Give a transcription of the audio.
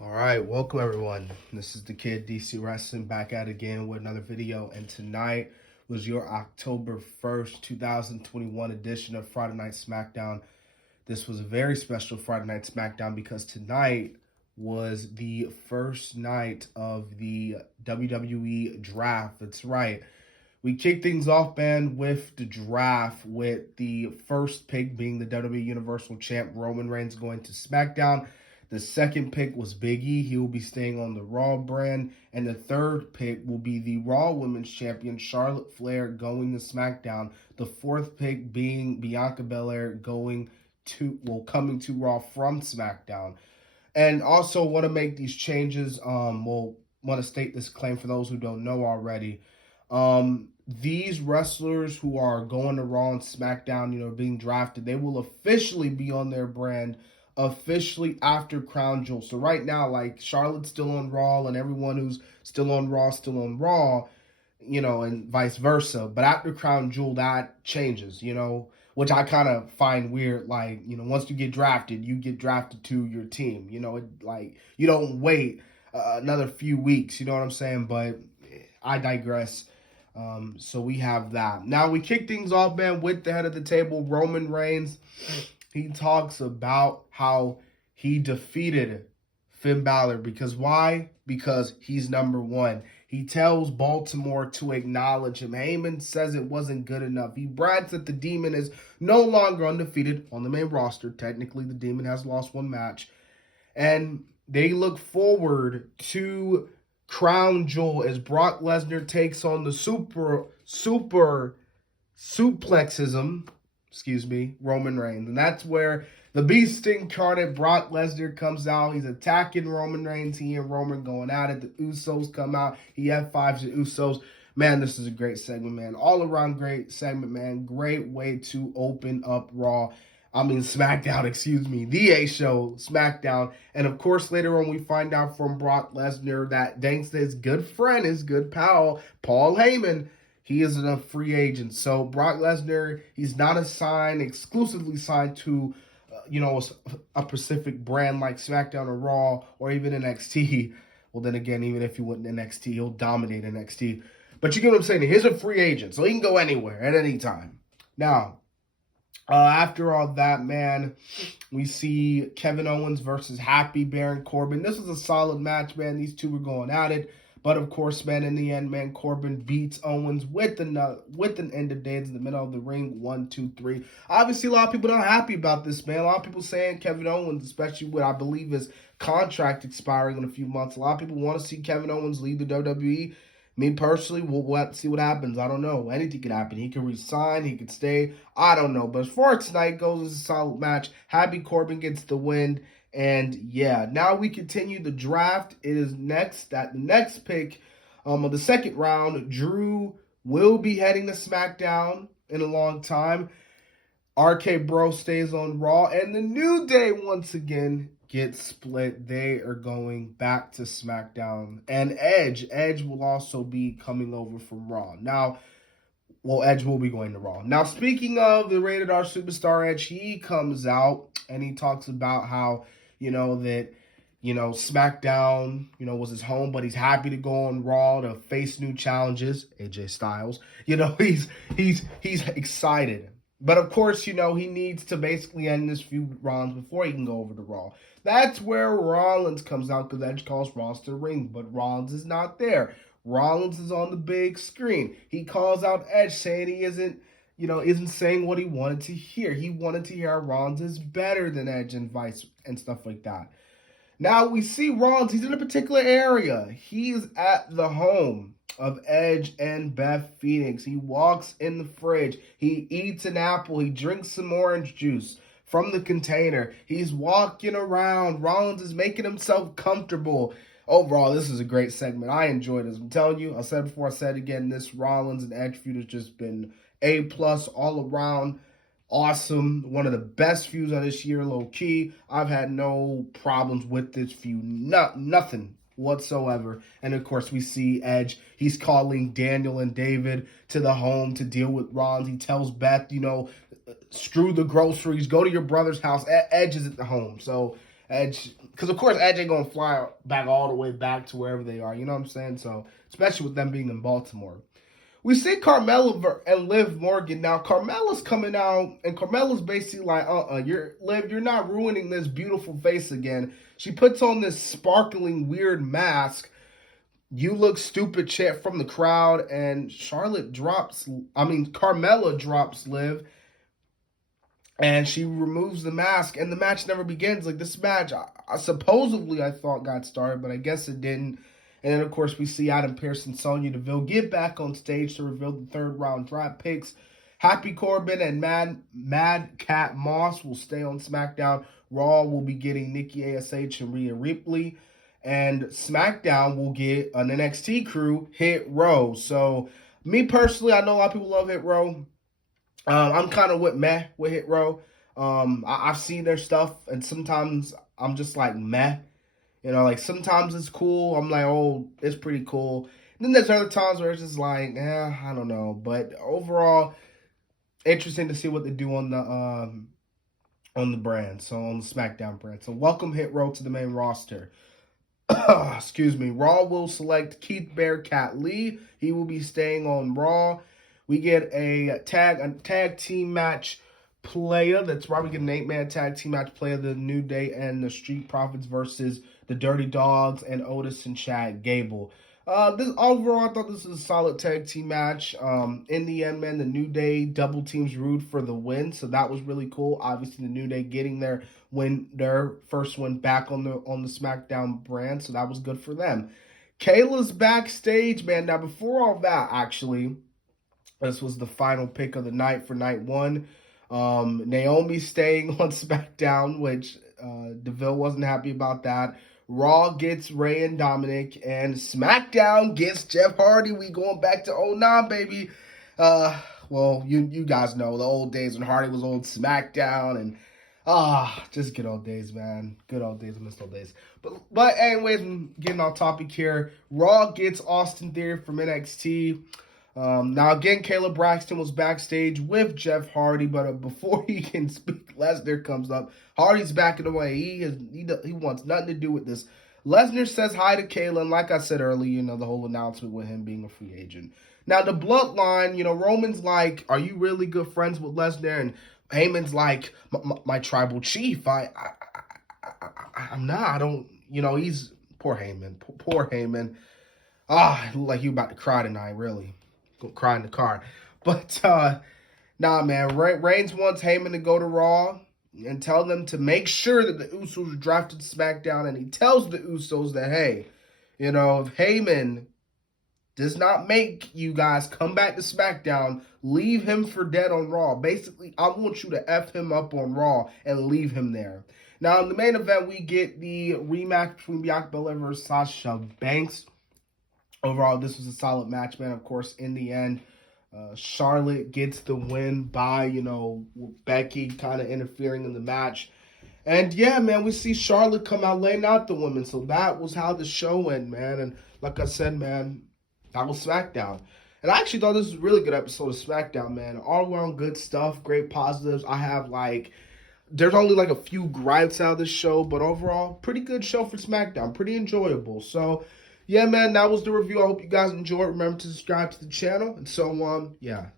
All right, welcome everyone. This is the Kid DC Wrestling back at it again with another video. And tonight was your October 1st, 2021 edition of Friday Night Smackdown. This was a very special Friday Night Smackdown because tonight was the first night of the WWE draft. That's right. We kicked things off, man, with the draft, with the first pick being the WWE Universal Champ Roman Reigns going to SmackDown. The second pick was Big E. He will be staying on the Raw brand. And the third pick will be the Raw Women's Champion, Charlotte Flair, going to SmackDown. The fourth pick being Bianca Belair coming to Raw from SmackDown. And also want to make these changes. We'll want to state this claim for those who don't know already. These wrestlers who are going to Raw and SmackDown, being drafted, they will officially be on their brand officially after Crown Jewel. So right now, like, Charlotte's still on Raw and everyone who's still on Raw, and vice versa. But after Crown Jewel, that changes, which I kind of find weird. Like, once you get drafted to your team. You don't wait another few weeks, you know what I'm saying? But I digress. So we have that. Now we kick things off, man, with the head of the table, Roman Reigns. He talks about how he defeated Finn Balor. Because why? Because he's number one. He tells Baltimore to acknowledge him. Heyman says it wasn't good enough. He brags that the Demon is no longer undefeated on the main roster. Technically, the Demon has lost one match. And they look forward to Crown Jewel as Brock Lesnar takes on the super suplexism, Roman Reigns. And that's where the Beast incarnate Brock Lesnar comes out. He's attacking Roman Reigns. He and Roman going at it. The Usos come out. He F5s the Usos. Man, this is a great segment, man. All around great segment, man. Great way to open up SmackDown, the A-Show, SmackDown. And of course, later on, we find out from Brock Lesnar that thanks to his good friend, his good pal, Paul Heyman, he is a free agent. So Brock Lesnar, he's not exclusively signed to, a specific brand like SmackDown or Raw or even NXT. Well, then again, even if he went to NXT, he'll dominate NXT. But you get what I'm saying? He's a free agent, so he can go anywhere at any time. Now, after all that, man, we see Kevin Owens versus Happy Baron Corbin. This was a solid match, man. These two were going at it. But, of course, man, in the end, man, Corbin beats Owens with an end of days in the middle of the ring. 1, 2, 3. Obviously, a lot of people not happy about this, man. A lot of people saying Kevin Owens, especially with, I believe, his contract expiring in a few months. A lot of people want to see Kevin Owens leave the WWE. Me personally, we'll see what happens. I don't know. Anything could happen. He could resign. He could stay. I don't know. But as far as tonight goes, it's a solid match. Happy Corbin gets the win. And yeah, now we continue the draft. It is next at the next pick of the second round. Drew will be heading to SmackDown in a long time. RK Bro stays on Raw. And the New Day once again gets split. They are going back to SmackDown. And Edge will also be coming over from Raw. Edge will be going to Raw. Now, speaking of the Rated R Superstar Edge, he comes out and he talks about how, SmackDown, was his home, but he's happy to go on Raw to face new challenges. AJ Styles, he's excited. But of course, he needs to basically end this feud rounds before he can go over to Raw. That's where Rollins comes out because Edge calls Rollins to the ring, but Rollins is not there. Rollins is on the big screen. He calls out Edge saying he isn't saying what he wanted to hear. He wanted to hear Rollins is better than Edge and stuff like that. Now we see Rollins, he's in a particular area. He's at the home of Edge and Beth Phoenix. He walks in the fridge. He eats an apple. He drinks some orange juice from the container. He's walking around. Rollins is making himself comfortable. Overall, this is a great segment. I enjoyed this. I'm telling you, I said before, I said again, this Rollins and Edge feud has just been A+ all around. Awesome. One of the best feuds of this year, low key. I've had no problems with this feud. Nothing whatsoever. And of course, we see Edge. He's calling Daniel and David to the home to deal with Rollins. He tells Beth, screw the groceries. Go to your brother's house. Edge is at the home. So Edge, because of course Edge ain't gonna fly back all the way back to wherever they are. You know what I'm saying? So especially with them being in Baltimore. We see Carmella and Liv Morgan. Now, Carmella's coming out, and Carmella's basically like, you're not ruining this beautiful face again. She puts on this sparkling, weird mask. You look stupid chant from the crowd, and Carmella drops Liv, and she removes the mask, and the match never begins. Like, this match, supposedly I thought got started, but I guess it didn't. And then, of course, we see Adam Pearce and Sonya Deville get back on stage to reveal the third-round draft picks. Happy Corbin and Mad Cat Moss will stay on SmackDown. Raw will be getting Nikki A.S.H. and Rhea Ripley. And SmackDown will get an NXT crew, Hit Row. So, me personally, I know a lot of people love Hit Row. I'm kind of with Hit Row. I've seen their stuff, and sometimes I'm just like meh. You know, like sometimes it's cool. I'm like, oh, it's pretty cool. And then there's other times where it's just like, I don't know. But overall, interesting to see what they do on the brand. So on the SmackDown brand. So welcome Hit Row to the main roster. Excuse me. Raw will select Keith Bearcat Lee. He will be staying on Raw. We get a tag team match player. That's right. We get an 8-man tag team match player. The New Day and the Street Profits versus the Dirty Dogs and Otis and Chad Gable. Overall, I thought this was a solid tag team match. In the end, man, the New Day double teams Rude for the win, so that was really cool. Obviously, the New Day getting their first win back on the SmackDown brand, so that was good for them. Kayla's backstage, man. Now, before all that, actually, this was the final pick of the night for night one. Naomi staying on SmackDown, which DeVille wasn't happy about that. Raw gets Rey and Dominic, and SmackDown gets Jeff Hardy. We going back to 2009, baby. Well, you guys know the old days when Hardy was on SmackDown, and just good old days, man. Good old days. I miss old days. But anyways, I'm getting off topic here. Raw gets Austin Theory from NXT. Now, again, Kayla Braxton was backstage with Jeff Hardy, but before he can speak, Lesnar comes up. Hardy's backing away. He wants nothing to do with this. Lesnar says hi to Kayla, and like I said earlier, the whole announcement with him being a free agent. Now, the bloodline, Roman's like, are you really good friends with Lesnar? And Heyman's like, my tribal chief. I'm not. I don't, he's, poor Heyman. Poor Heyman. Like you about to cry tonight, really. Gonna cry in the car. But, nah, man. Reigns wants Heyman to go to Raw and tell them to make sure that the Usos are drafted to SmackDown. And he tells the Usos that, hey, if Heyman does not make you guys come back to SmackDown, leave him for dead on Raw. Basically, I want you to F him up on Raw and leave him there. Now, in the main event, we get the rematch between Bianca Belair versus Sasha Banks. Overall, this was a solid match, man. Of course, in the end, Charlotte gets the win by, Becky kind of interfering in the match. And, yeah, man, we see Charlotte come out laying out the women. So that was how the show went, man. And like I said, man, that was SmackDown. And I actually thought this was a really good episode of SmackDown, man. All around good stuff, great positives. I have, there's only, a few gripes out of this show. But overall, pretty good show for SmackDown. Pretty enjoyable. So, yeah, man, that was the review. I hope you guys enjoyed. Remember to subscribe to the channel. And so, yeah.